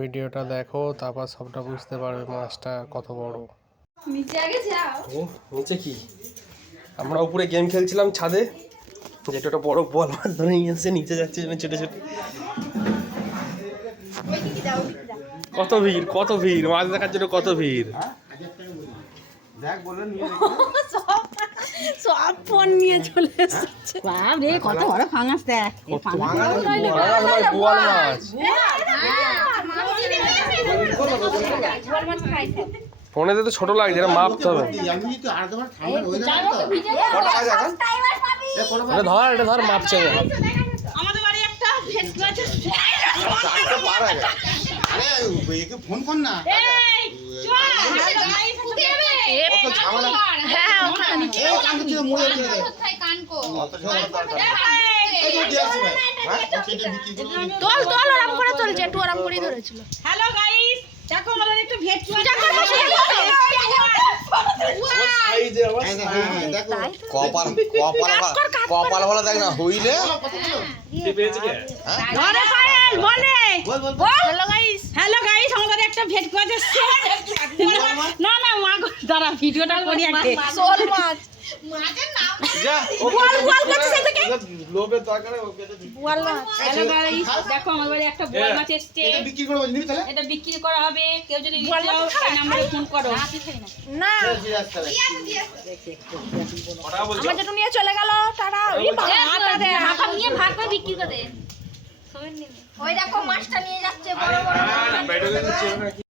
ভিডিওটা দেখো, তারপর সবটা বুঝতে পারবে মাছটা কত বড়। নিচে আগে যাও। নিচে কি, আমরা উপরে গেম খেলছিলাম ছাদে, যেটা একটা বড় বল মাছ ধরে নিয়ে এসে নিচে যাচ্ছে ছোট ছোট। কত ভিড়, কত ভিড়, মাছ দেখার জন্য কত ভিড়। সব ফোন নিয়ে চলে এসেছে। বাপরে কত বড় ফাঙাস দেখ। বোয়াল মাছ ফোনেতে তো ছোট লাগছে, এটা মাপতে হবে। ধর, এটা ধর, মাপছে। আমাদের বাড়ি একটা ভেটকি আছে। ফোন কর না। হ্যালো গাইস, দেখো আমাদের একটু ভেটকি কপাল ভালো দেখ না হইলে হ্যালো গাইস, আমাদের একটা ভেটকি আছে। না না মা দাঁড়া, ভিডিওটা করি আগে। শোল মাছ, মাছের নাম যা বল বল করছিস এটাকে লোভের দরকারে ওকে তো বল মাছ। হ্যালো গাইস, দেখো আমার বাড়ি একটা বল মাছ এসেছে। এটা বিক্রি করব, নিবি তাহলে? এটা বিক্রি করা হবে, কেউ যদি নিতে চাও এই নম্বরে ফোন করো। না আমার যেটা নিয়ে চলে গেল টাটা। ওই বাবা দে হাফা নিয়ে ভাগ করে বিক্রি করে দে। ওই দেখো মাছটা নিয়ে যাচ্ছে বড় বড়।